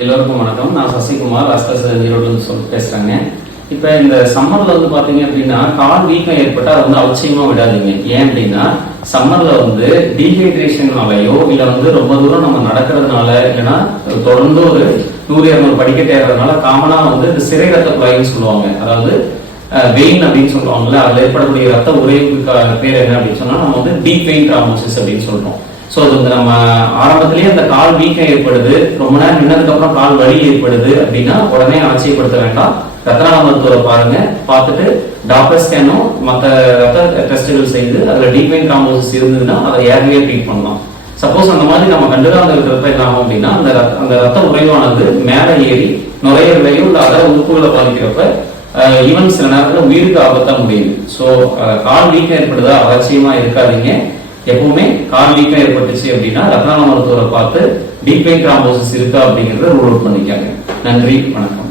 எல்லோருக்கும் வணக்கம். நான் சசிகுமார் ஈரோடு பேசுறேங்க. இப்ப இந்த சம்மர்ல பாத்தீங்க அப்படின்னா கால் வீக்கம் ஏற்பட்டா அதை அவசியமா விடாதீங்க. ஏன் அப்படின்னா சம்மர்ல டீஹைட்ரேஷன்னாலயோ இல்ல ரொம்ப தூரம் நம்ம நடக்கிறதுனால இல்லைன்னா தொடர்ந்து ஒரு 100-200 படிக்கட்டு ஏறதுனால காமனா இந்த சிறை ரத்த குழாய்ன்னு சொல்லுவாங்க. அதாவது வெயின் அப்படின்னு சொல்லுவாங்கல்ல, அதுல ஏற்படக்கூடிய ரத்த உறைவுக்கு பேர் என்ன அப்படின்னு சொன்னா நம்ம டீப் வெயின் த்ராம்போசிஸ் அப்படின்னு சொல்றோம். ஸோ அது நம்ம ஆரம்பத்திலேயே அந்த கால் வீக்கம் ஏற்படுது, ரொம்ப நேரம் நின்னதுக்கு அப்புறம் கால் வலி ஏற்படுது அப்படின்னா உடனே ஆச்சரியப்படுத்த வேண்டாம். ரத்தநாள மருத்துவரை பாருங்க, பார்த்துட்டு டாக்டர் ஸ்கேனும் மற்ற ரத்த டெஸ்டுகள் செய்து அதுல டீப் வெயின் த்ராம்போசிஸ் இருந்ததுன்னா அதை ஏர்லியே ட்ரீட் பண்ணலாம். சப்போஸ் அந்த மாதிரி நம்ம கண்டுக்காத இருக்கிறப்ப என்ன ஆகும் அப்படின்னா அந்த ரத்த உறைவானது மேலே ஏறி நுரையீரலையும் இல்லை அதர உறுப்புகளை பாதிக்கிறப்ப ஈவன் சில நேரத்தில் உயிருக்கு ஆபத்தா முடியுது. ஸோ கால் வீக்கம் ஏற்படுதா அவசியமா இருக்காதீங்க. எப்பவுமே கால் வீக்கம் ஏற்பட்டுச்சு அப்படின்னா ரத்தநாள மருத்துவரை பார்த்து டீப் வெயின் த்ராம்போசிஸ் இருக்கா அப்படிங்கறத ரூல் அவுட் பண்ணிக்காங்க. நன்றி, வணக்கம்.